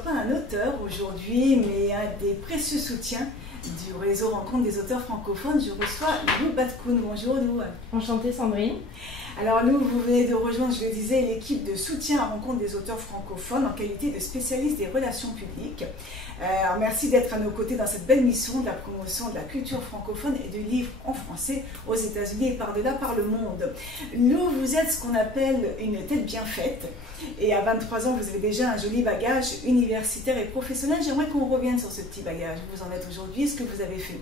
pas un auteur aujourd'hui, mais un des précieux soutiens du réseau Rencontre des auteurs francophones. Je reçois Lou Batkoun. Bonjour Lou. Enchantée Sandrine. Alors Lou, vous venez de rejoindre, je le disais, l'équipe de soutien à Rencontre des auteurs francophones en qualité de spécialiste des relations publiques. Alors merci d'être à nos côtés dans cette belle mission de la promotion de la culture francophone et de livres en français aux États-Unis et par-delà par le monde. Lou, vous êtes ce qu'on appelle une tête bien faite et à 23 ans, vous avez déjà un joli bagage universitaire et professionnel. J'aimerais qu'on revienne sur ce petit bagage. Vous en êtes aujourd'hui, ce que vous avez fait.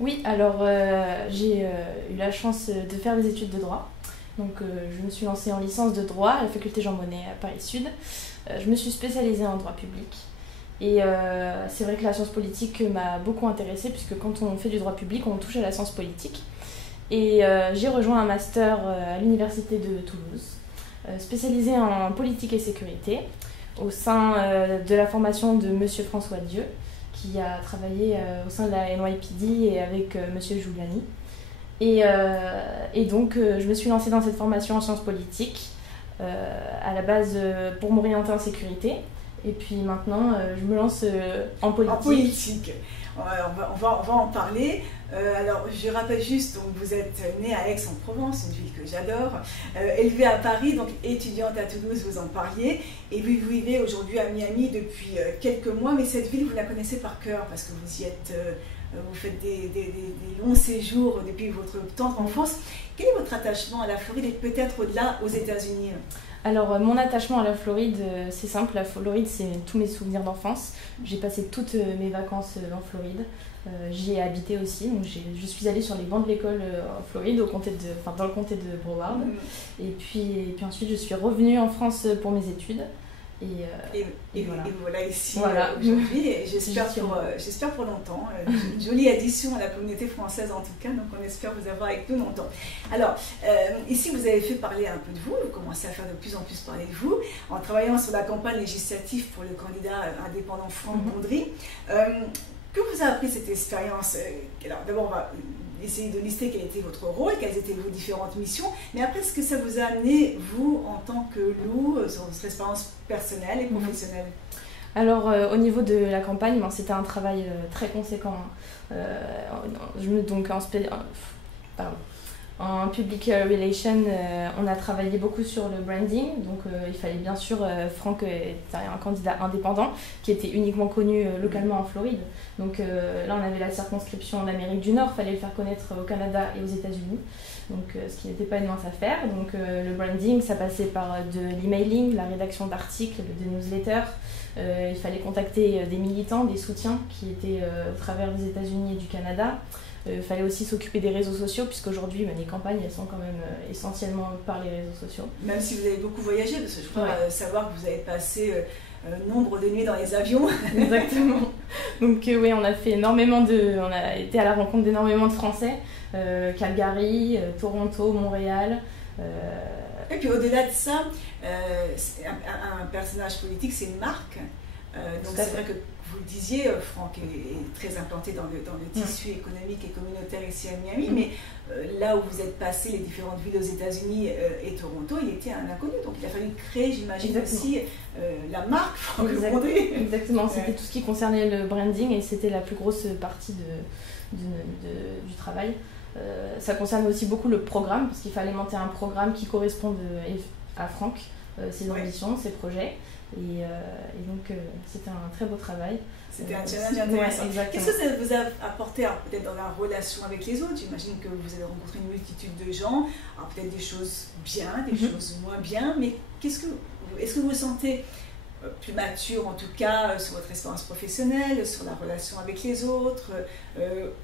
Oui, alors j'ai eu la chance de faire des études de droit. Donc je me suis lancée en licence de droit à la faculté Jean Monnet à Paris Sud. Je me suis spécialisée en droit public. Et c'est vrai que la science politique m'a beaucoup intéressée puisque quand on fait du droit public, on touche à la science politique. Et j'ai rejoint un master à l'université de Toulouse, spécialisé en politique et sécurité, au sein de la formation de Monsieur François Dieu, qui a travaillé au sein de la NYPD et avec Monsieur Giuliani. Et donc je me suis lancée dans cette formation en sciences politiques, à la base pour m'orienter en sécurité. Et puis maintenant, je me lance en politique. En politique. On va en parler. Alors, je rappelle juste, donc, vous êtes née à Aix-en-Provence, une ville que j'adore, élevée à Paris, donc étudiante à Toulouse, vous en parliez, et vous vivez aujourd'hui à Miami depuis quelques mois, mais cette ville, vous la connaissez par cœur, parce que vous y êtes, vous faites des longs séjours depuis votre tendre enfance. Quel est votre attachement à la Floride et peut-être au-delà aux États-Unis ? Alors, mon attachement à la Floride, c'est simple. La Floride, c'est tous mes souvenirs d'enfance. J'ai passé toutes mes vacances en Floride. J'y ai habité aussi. Donc je suis allée sur les bancs de l'école en Floride, dans le comté de Broward. Et puis ensuite, je suis revenue en France pour mes études. Et voilà ici voilà. Aujourd'hui, et j'espère pour longtemps. Une jolie addition à la communauté française en tout cas, donc on espère vous avoir avec nous longtemps. Alors, ici vous avez fait parler un peu de vous, vous commencez à faire de plus en plus parler de vous, en travaillant sur la campagne législative pour le candidat indépendant Franck Bondry. Que vous a appris cette expérience? Alors d'abord on va essayer de lister quel était votre rôle, quelles étaient vos différentes missions, mais après ce que ça vous a amené, vous, en tant que Lou, sur votre expérience personnelle et professionnelle. Alors au niveau de la campagne, c'était un travail très conséquent. En public relation, on a travaillé beaucoup sur le branding, donc il fallait bien sûr, Franck était un candidat indépendant qui était uniquement connu localement en Floride. Donc là on avait la circonscription d'Amérique du Nord, il fallait le faire connaître au Canada et aux États-Unis, donc ce qui n'était pas une mince affaire. Donc le branding, ça passait par de l'emailing, la rédaction d'articles, de newsletters. Il fallait contacter des militants, des soutiens qui étaient au travers des États-Unis et du Canada. Il fallait aussi s'occuper des réseaux sociaux, puisqu'aujourd'hui les campagnes elles sont quand même essentiellement par les réseaux sociaux. Même si vous avez beaucoup voyagé, parce que je crois savoir que vous avez passé nombre de nuits dans les avions. Exactement. Donc oui, on a été à la rencontre d'énormément de Français, Calgary, Toronto, Montréal. Et puis au-delà de ça, un personnage politique, c'est une marque. Donc c'est vrai que vous le disiez, Franck est très implanté dans le tissu économique et communautaire ici à Miami, mais là où vous êtes passé, les différentes villes aux États-Unis et Toronto, il était un inconnu. Donc il a fallu créer, j'imagine aussi, la marque Franck Bondry. Exactement, c'était tout ce qui concernait le branding et c'était la plus grosse partie du travail. Ça concerne aussi beaucoup le programme, parce qu'il fallait monter un programme qui corresponde à Franck, ses ambitions, ses projets. Et donc c'était un très beau travail. C'était un challenge intéressant. Qu'est-ce que ça vous a apporté, peut-être dans la relation avec les autres? J'imagine que vous avez rencontré une multitude de gens, peut-être des choses bien, des choses moins bien, mais est-ce que vous vous sentez plus mature en tout cas sur votre expérience professionnelle, sur la relation avec les autres,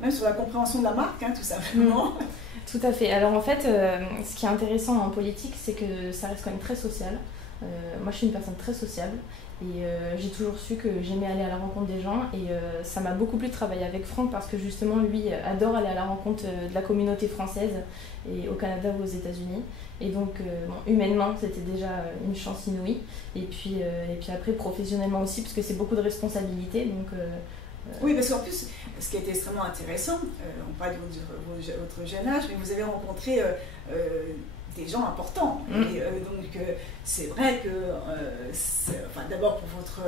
même sur la compréhension de la marque, tout simplement? Tout à fait. Alors en fait, ce qui est intéressant en politique, c'est que ça reste quand même très social. Moi je suis une personne très sociable et j'ai toujours su que j'aimais aller à la rencontre des gens et ça m'a beaucoup plu de travailler avec Franck parce que justement lui adore aller à la rencontre de la communauté française et au Canada ou aux États-Unis et donc humainement c'était déjà une chance inouïe et puis après professionnellement aussi parce que c'est beaucoup de responsabilités donc oui, parce qu'en plus, ce qui a été extrêmement intéressant, on parle de votre jeune âge, mais vous avez rencontré des gens importants. Et donc, c'est vrai que, d'abord pour votre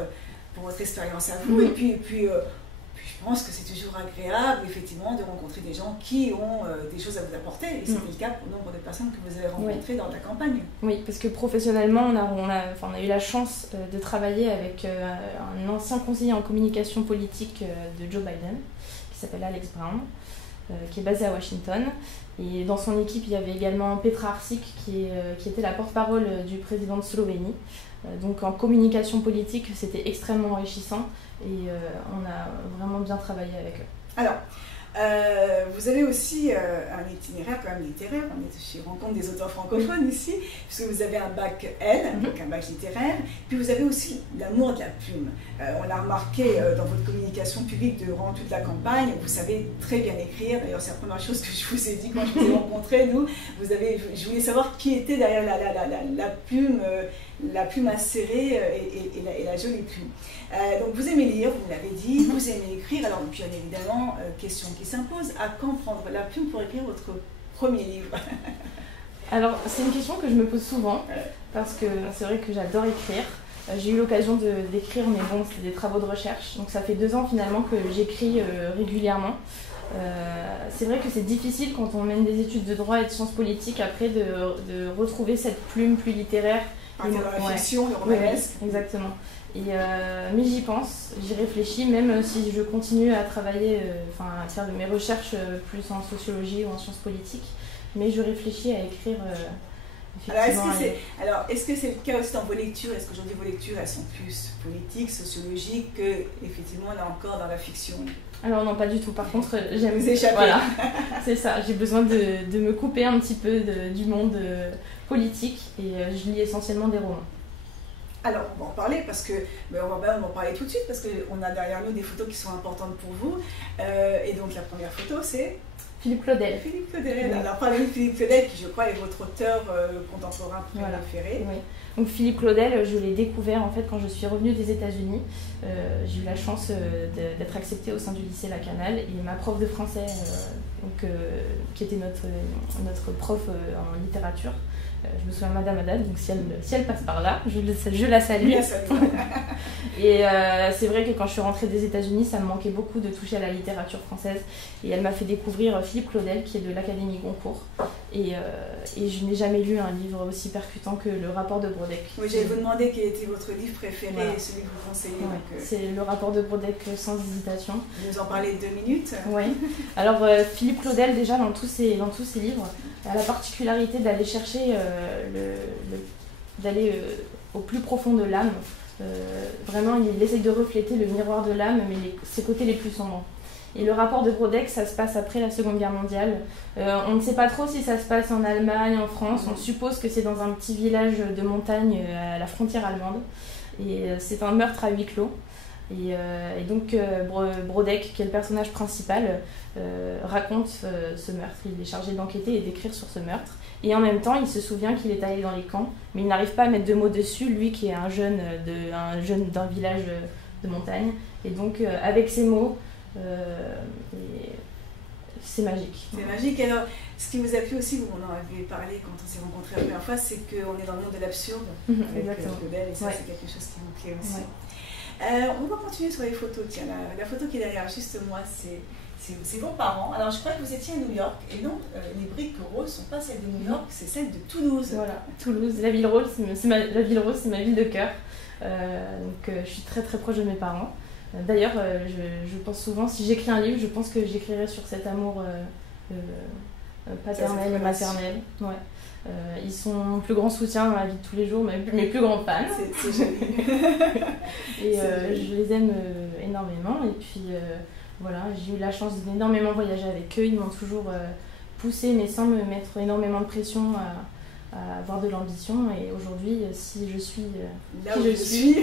pour votre expérience à vous. Et puis je pense que c'est toujours agréable, effectivement, de rencontrer des gens qui ont des choses à vous apporter. Et c'était le cas pour nombre de personnes que vous avez rencontrées dans la campagne. Oui, parce que professionnellement, on a eu la chance de travailler avec un ancien conseiller en communication politique de Joe Biden, qui s'appelle Alex Brown, qui est basé à Washington. Et dans son équipe, il y avait également Petra Arsic, qui était la porte-parole du président de Slovénie. Donc en communication politique, c'était extrêmement enrichissant et on a vraiment bien travaillé avec eux. Alors, vous avez aussi un itinéraire quand même littéraire. On est chez Rencontre des auteurs francophones ici, puisque vous avez un bac L, donc un bac littéraire, puis vous avez aussi l'amour de la plume. On l'a remarqué dans votre communication publique durant toute la campagne, vous savez très bien écrire. D'ailleurs, c'est la première chose que je vous ai dit quand je vous ai rencontré. Je voulais savoir qui était derrière la plume acérée et la jolie plume. Donc vous aimez lire, vous l'avez dit, vous aimez écrire. Alors bien évidemment, question qui s'impose, à quand prendre la plume pour écrire votre premier livre? Alors c'est une question que je me pose souvent, parce que c'est vrai que j'adore écrire. J'ai eu l'occasion d'écrire, mais bon, c'est des travaux de recherche. Donc ça fait 2 ans finalement que j'écris régulièrement. C'est vrai que c'est difficile quand on mène des études de droit et de sciences politiques après de retrouver cette plume plus littéraire. Dans la fiction, le romanesque. Oui, exactement. Mais j'y pense, j'y réfléchis, même si je continue à travailler, à faire de mes recherches plus en sociologie ou en sciences politiques. Mais je réfléchis à écrire. Alors, est-ce que c'est le cas aussi dans vos lectures? Est-ce qu'aujourd'hui vos lectures elles sont plus politiques, sociologiques que, effectivement, là encore, dans la fiction? Alors non, pas du tout. Par contre, j'aime... Vous échapper. Voilà, c'est ça. J'ai besoin de me couper un petit peu du monde politique et je lis essentiellement des romans. Alors, on va en parler parce que, on va en parler tout de suite parce qu'on a derrière nous des photos qui sont importantes pour vous. Et donc, la première photo, c'est Philippe Claudel. Philippe Claudel. Alors, parlez de Philippe Claudel, qui, je crois, est votre auteur contemporain préféré. Oui. Donc, Philippe Claudel, je l'ai découvert en fait quand je suis revenue des États-Unis. J'ai eu la chance d'être acceptée au sein du lycée Lacanal et ma prof de français, qui était notre prof en littérature. Je me souviens Madame Haddad, donc si elle passe par là, je la salue. Et c'est vrai que quand je suis rentrée des États-Unis, ça me manquait beaucoup de toucher à la littérature française. Et elle m'a fait découvrir Philippe Claudel, qui est de l'Académie Goncourt. Et je n'ai jamais lu un livre aussi percutant que Le Rapport de Brodeck. Oui, j'allais vous demander quel était votre livre préféré et celui que vous conseillez. Ouais, c'est Le Rapport de Brodeck sans hésitation. Vous nous en parlez 2 minutes. Oui. Alors Philippe Claudel, déjà dans tous ses livres, a la particularité d'aller chercher, d'aller au plus profond de l'âme. Vraiment, il essaye de refléter le miroir de l'âme, mais ses côtés les plus sombres. Et Le Rapport de Brodeck, ça se passe après la Seconde Guerre mondiale. On ne sait pas trop si ça se passe en Allemagne, en France. On suppose que c'est dans un petit village de montagne à la frontière allemande. Et c'est un meurtre à huis clos. Et donc Brodeck, qui est le personnage principal, raconte ce meurtre. Il est chargé d'enquêter et d'écrire sur ce meurtre. Et en même temps, il se souvient qu'il est allé dans les camps, mais il n'arrive pas à mettre de mots dessus, lui qui est un jeune d'un village de montagne. Et donc, avec ces mots, c'est magique. C'est magique. Alors, ce qui vous a plu aussi, vous en avez parlé quand on s'est rencontrés la première fois, c'est qu'on est dans le monde de l'absurde, avec Claudel, et ça, c'est quelque chose qui vous plaît aussi. On va continuer sur les photos. Tiens, la photo qui est derrière, juste moi, c'est vos parents. Alors, je crois que vous étiez à New York, et non, les briques roses ne sont pas celles de New York, c'est celles de Toulouse. Voilà, Toulouse. La ville rose, c'est ma ville de cœur. Donc, je suis très très proche de mes parents. D'ailleurs, je pense souvent, si j'écris un livre, je pense que j'écrirai sur cet amour paternel et maternel. Ouais. Ils sont mon plus grand soutien dans la vie de tous les jours, mes plus grands fans. C'est joli. Et je les aime énormément. Et puis voilà, j'ai eu la chance d'énormément voyager avec eux. Ils m'ont toujours poussée, mais sans me mettre énormément de pression à avoir de l'ambition. Et aujourd'hui, si je suis qui je suis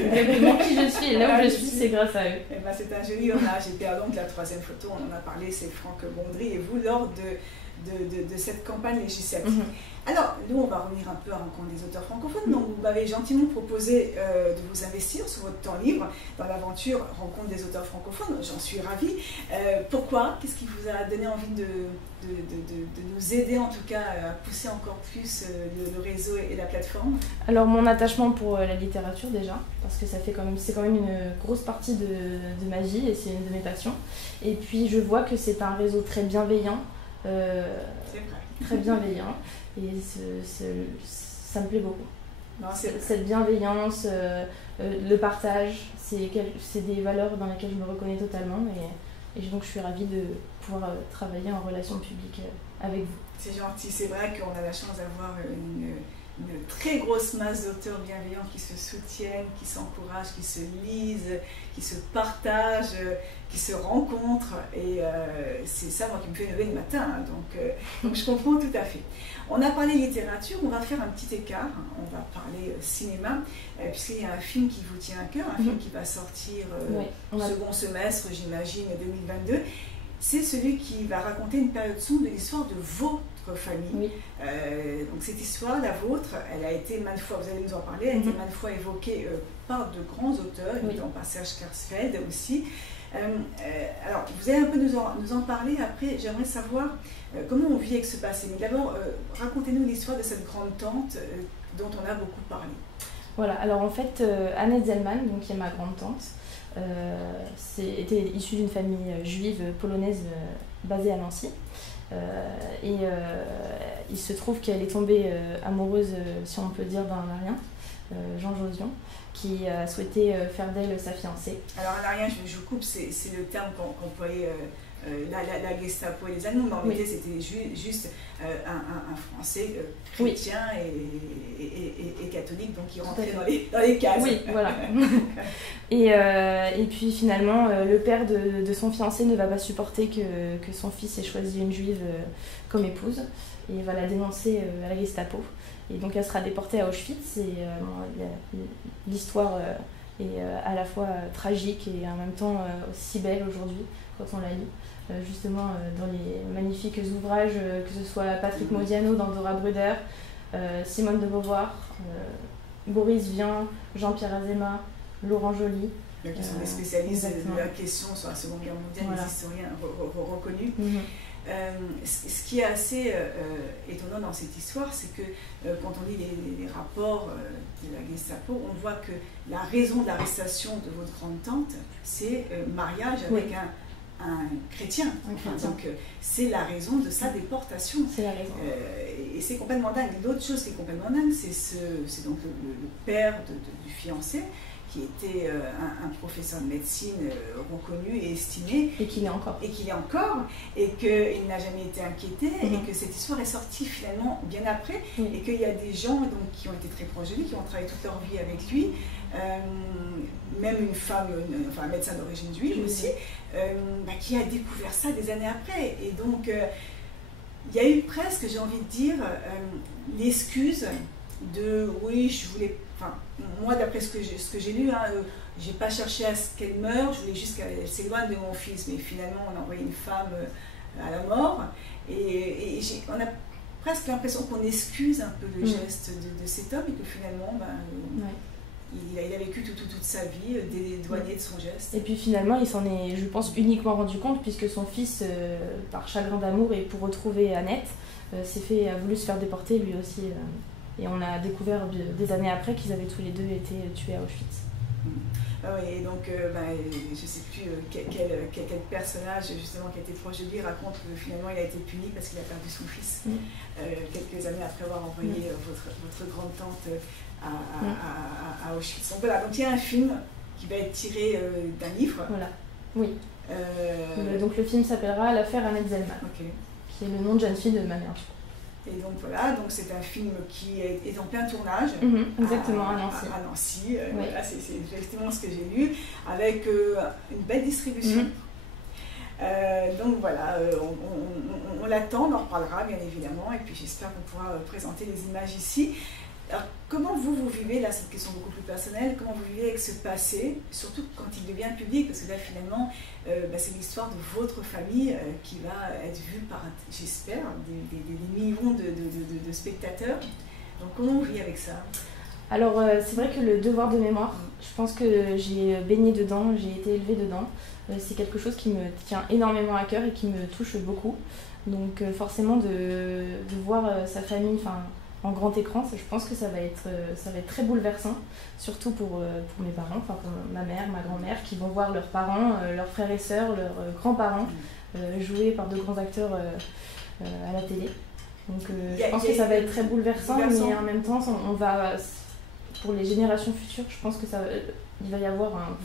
et là où je suis, c'est grâce à eux. C'est un joli hommage. Et puis donc la troisième photo, on en a parlé, c'est Franck Bondry et vous lors de cette campagne législative. Alors, nous, on va revenir un peu à Rencontre des auteurs francophones. Donc, vous m'avez gentiment proposé de vous investir sur votre temps libre dans l'aventure Rencontre des auteurs francophones. J'en suis ravie. Pourquoi? Qu'est-ce qui vous a donné envie de nous aider, en tout cas, à pousser encore plus le réseau et la plateforme? Alors, mon attachement pour la littérature, déjà, parce que c'est quand même une grosse partie de ma vie et c'est une de mes passions. Et puis, je vois que c'est un réseau très bienveillant. C'est vrai. Très bienveillant. Et ça me plaît beaucoup. Cette bienveillance, le partage, c'est des valeurs dans lesquelles je me reconnais totalement et donc je suis ravie de pouvoir travailler en relation publique avec vous. C'est gentil, c'est vrai qu'on a la chance d'avoir une très grosse masse d'auteurs bienveillants qui se soutiennent, qui s'encouragent, qui se lisent, qui se partagent, qui se rencontrent et c'est ça moi qui me fait lever le matin, hein, donc je comprends tout à fait. On a parlé littérature, on va faire un petit écart, on va parler cinéma, puisqu'il y a un film qui vous tient à cœur, un film qui va sortir au second semestre, j'imagine, 2022. C'est celui qui va raconter une période sombre de l'histoire de votre famille. Donc cette histoire, la vôtre, elle a été maintes fois, vous allez nous en parler, elle a été maintes fois évoquée par de grands auteurs, notamment par Serge Klarsfeld aussi. Alors, vous allez un peu nous en parler. Après, j'aimerais savoir comment on vit avec ce passé. Mais d'abord, racontez-nous l'histoire de cette grande tante dont on a beaucoup parlé. Voilà, alors en fait, Annette Zellman, donc, qui est ma grande tante, était issue d'une famille juive polonaise basée à Nancy. Il se trouve qu'elle est tombée amoureuse, si on peut dire, d'un Arien, Jean Josion, qui a souhaité faire d'elle sa fiancée. Alors un Arien, je vous coupe, c'est le terme qu'employait la Gestapo et les Allemands, mais en réalité c'était juste un Français chrétien et catholique, donc qui rentrait dans les cases. Oui, voilà. Et puis finalement, le père de son fiancé ne va pas supporter que son fils ait choisi une juive comme épouse, et il va la dénoncer à la Gestapo. Et donc elle sera déportée à Auschwitz, et l'histoire est à la fois tragique et en même temps aussi belle aujourd'hui quand on la lit. Justement dans les magnifiques ouvrages, que ce soit Patrick Modiano dans Dora Bruder, Simone de Beauvoir, Boris Vian, Jean-Pierre Azéma, Laurent Joly. Qui sont des spécialistes de la question sur la Seconde Guerre mondiale, des historiens reconnus. Ce qui est assez étonnant dans cette histoire, c'est que quand on lit les rapports de la Gestapo, on voit que la raison de l'arrestation de votre grande-tante, c'est mariage avec un chrétien. Donc c'est la raison de sa déportation. C'est la raison. Et c'est complètement dingue. L'autre chose qui est complètement dingue, c'est donc le père du fiancé, qui était un professeur de médecine reconnu et estimé. Et qu'il est encore. Et qu'il n'a jamais été inquiété, et que cette histoire est sortie finalement bien après, et qu'il y a des gens donc, qui ont été très proches de lui, qui ont travaillé toute leur vie avec lui, même une femme, un médecin d'origine juive aussi, qui a découvert ça des années après. Et donc, il y a eu presque, j'ai envie de dire, l'excuse de « oui, je voulais… » Enfin, moi, d'après ce que j'ai lu, j'ai pas cherché à ce qu'elle meure, je voulais juste qu'elle s'éloigne de mon fils. Mais finalement, on a envoyé une femme à la mort. Et on a presque l'impression qu'on excuse un peu le geste de cet homme, et que finalement, il a vécu toute sa vie dédouané de son geste. Et puis finalement, il s'en est, je pense, uniquement rendu compte, puisque son fils, par chagrin d'amour et pour retrouver Annette, a voulu se faire déporter lui aussi. Et on a découvert des années après qu'ils avaient tous les deux été tués à Auschwitz. Et donc, je ne sais plus quel personnage justement qui a été proche de lui raconte que finalement il a été puni parce qu'il a perdu son fils quelques années après avoir envoyé votre grande-tante à Auschwitz. Donc voilà, donc il y a un film qui va être tiré d'un livre. Voilà, oui. Donc le film s'appellera L'affaire Annette Zellman, qui est le nom de jeune fille de ma mère. Et donc voilà, donc c'est un film qui est en plein tournage. Exactement, à Nancy. À Nancy, voilà, c'est effectivement ce que j'ai lu, avec une belle distribution. Donc voilà, on l'attend, on en reparlera bien évidemment, et puis j'espère qu'on pourra présenter les images ici. Alors, comment vous vivez, là c'est une question beaucoup plus personnelle, comment vous vivez avec ce passé, surtout quand il devient public, parce que là finalement c'est l'histoire de votre famille qui va être vue par, j'espère, des millions de spectateurs. Donc comment vous vivez avec ça? Alors c'est vrai que le devoir de mémoire, je pense que j'ai baigné dedans, j'ai été élevée dedans. C'est quelque chose qui me tient énormément à cœur et qui me touche beaucoup. Donc forcément de voir sa famille en grand écran, je pense que ça va être très bouleversant, surtout pour mes parents, pour ma mère, ma grand-mère, qui vont voir leurs parents, leurs frères et sœurs, leurs grands-parents joués par de grands acteurs à la télé. Donc je pense que ça va être très bouleversant, mais en même temps, on va, pour les générations futures, je pense que il va y avoir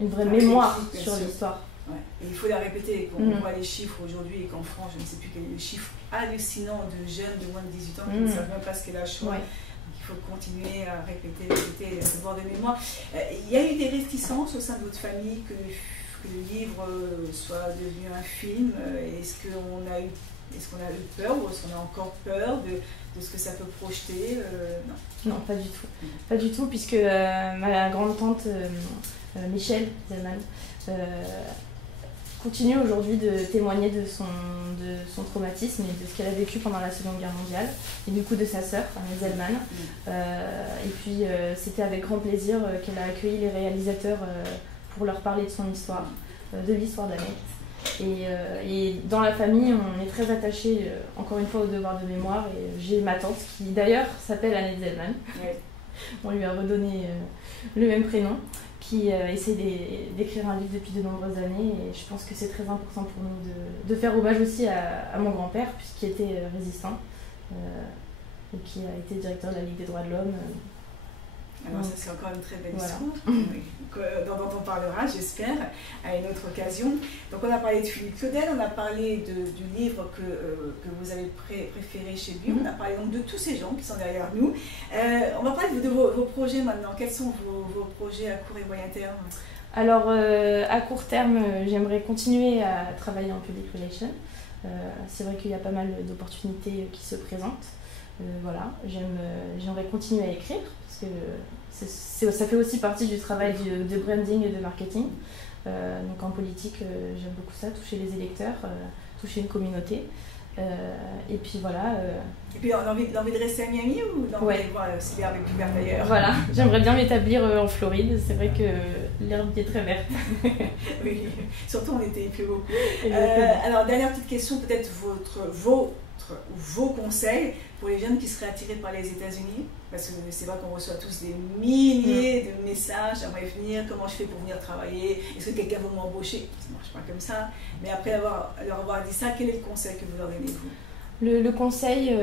une vraie mémoire sur l'histoire. Ouais. Et il faut la répéter. Quand on voit les chiffres aujourd'hui et qu'en France, je ne sais plus quel est le chiffre hallucinant de jeunes de moins de 18 ans qui ne savent même pas ce qu'est la Shoah. Il faut continuer à répéter le devoir de mémoire. Il y a eu des réticences au sein de votre famille que le livre soit devenu un film. Est-ce qu'on a eu peur ou est-ce qu'on a encore peur de ce que ça peut projeter? Non, pas du tout. Pas du tout, puisque ma grande-tante Michèle Zellman continue aujourd'hui de témoigner de son traumatisme et de ce qu'elle a vécu pendant la Seconde Guerre mondiale, et du coup de sa sœur, Annette Zellman. Et puis c'était avec grand plaisir qu'elle a accueilli les réalisateurs pour leur parler de son histoire, de l'histoire d'Annette. Et dans la famille, on est très attachés, encore une fois, au devoir de mémoire. Et j'ai ma tante qui, d'ailleurs, s'appelle Annette Zellman. Ouais. On lui a redonné le même prénom, qui essaie d'écrire un livre depuis de nombreuses années. Et je pense que c'est très important pour nous de faire hommage aussi à mon grand-père, puisqu'il était résistant et qui a été directeur de la Ligue des droits de l'homme. Alors ça c'est encore une très belle histoire, dont on parlera, j'espère, à une autre occasion. Donc on a parlé de Philippe Claudel, on a parlé du livre que vous avez préféré chez lui, on a parlé donc de tous ces gens qui sont derrière nous. On va parler de vos projets maintenant. Quels sont vos projets à court et moyen terme? Alors à court terme, j'aimerais continuer à travailler en public relations. C'est vrai qu'il y a pas mal d'opportunités qui se présentent. Voilà, j'aimerais continuer à écrire, parce que ça fait aussi partie du travail de branding et de marketing. Donc en politique, j'aime beaucoup ça, toucher les électeurs, toucher une communauté. Et puis voilà. Et puis l'envie de rester à Miami ou d'envie de voir si l'herbe est plus verte ailleurs? Voilà, j'aimerais bien m'établir en Floride. C'est vrai que l'herbe est très verte. Oui, surtout en été, il pleut beaucoup. Alors dernière petite question, peut-être vos conseils pour les jeunes qui seraient attirés par les États-Unis, parce que c'est vrai qu'on reçoit tous des milliers de messages, j'aimerais venir, comment je fais pour venir travailler, est-ce que quelqu'un veut m'embaucher? Ça ne marche pas comme ça, mais après leur avoir dit ça, quel est le conseil que vous leur donnez, vous? Le conseil,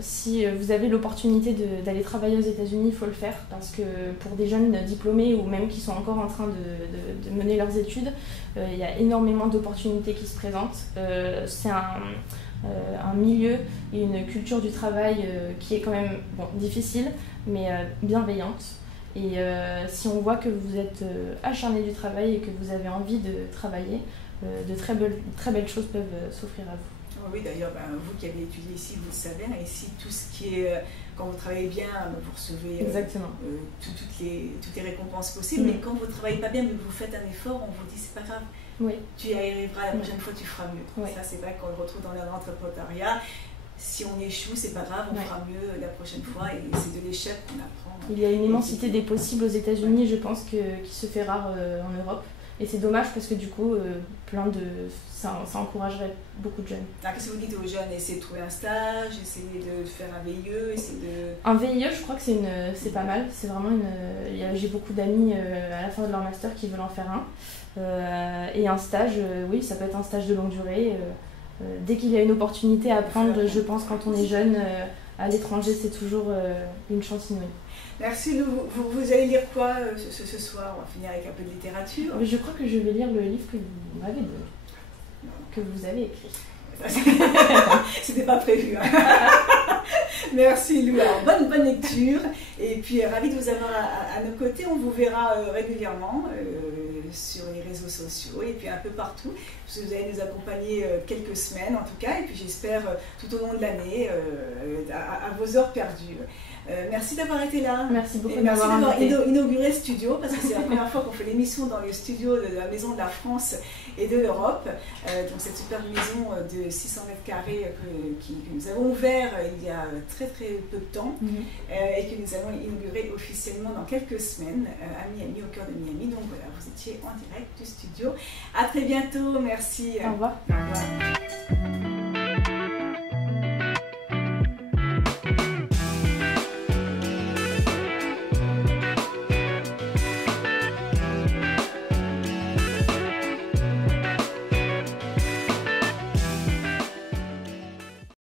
si vous avez l'opportunité d'aller travailler aux États-Unis, il faut le faire, parce que pour des jeunes diplômés ou même qui sont encore en train de mener leurs études, il y a énormément d'opportunités qui se présentent. C'est un milieu et une culture du travail qui est quand même difficile, mais bienveillante. Et si on voit que vous êtes acharné du travail et que vous avez envie de travailler, de très belles choses peuvent s'offrir à vous. Oui, d'ailleurs, vous qui avez étudié ici, vous le savez, ici, tout ce qui est, quand vous travaillez bien, vous recevez toutes les récompenses possibles, mais quand vous ne travaillez pas bien, mais que vous faites un effort, on vous dit c'est pas grave, tu y arriveras, la prochaine fois tu feras mieux. Ça, c'est vrai qu'on le retrouve dans l'entrepreneuriat. Si on échoue, c'est pas grave, on fera mieux la prochaine fois, et c'est de l'échec qu'on apprend. Il y a une immensité des possibles aux États-Unis, je pense, qui se fait rare en Europe. Et c'est dommage parce que du coup, ça encouragerait beaucoup de jeunes. Qu'est-ce que vous dites aux jeunes? Essayez de trouver un stage, essayez de faire un VIE, Un VIE, je crois que c'est pas mal. C'est vraiment j'ai beaucoup d'amis à la fin de leur master qui veulent en faire un. Et un stage, oui, ça peut être un stage de longue durée. Dès qu'il y a une opportunité à prendre, je pense, quand on est jeune, à l'étranger, c'est toujours une chance inouïe. Merci. Vous allez lire quoi ce soir? On va finir avec un peu de littérature. Je crois que je vais lire le livre que vous m'avez donné, que vous avez écrit. C'était pas prévu. Merci Lou. Alors, bonne lecture. Et puis ravi de vous avoir à nos côtés. On vous verra régulièrement sur les réseaux sociaux et puis un peu partout. Vous allez nous accompagner quelques semaines en tout cas, et puis j'espère tout au long de l'année à vos heures perdues. Merci d'avoir été là. Merci beaucoup d'avoir inauguré ce studio, parce que c'est la première fois qu'on fait l'émission dans le studio de la Maison de la France et de l'Europe. Donc cette superbe maison de 600 mètres carrés que nous avons ouvert il y a très peu de temps et que nous allons inaugurer officiellement dans quelques semaines à Miami, au cœur de Miami. Donc voilà, vous étiez en direct du studio. À très bientôt, merci. Au revoir. Au revoir.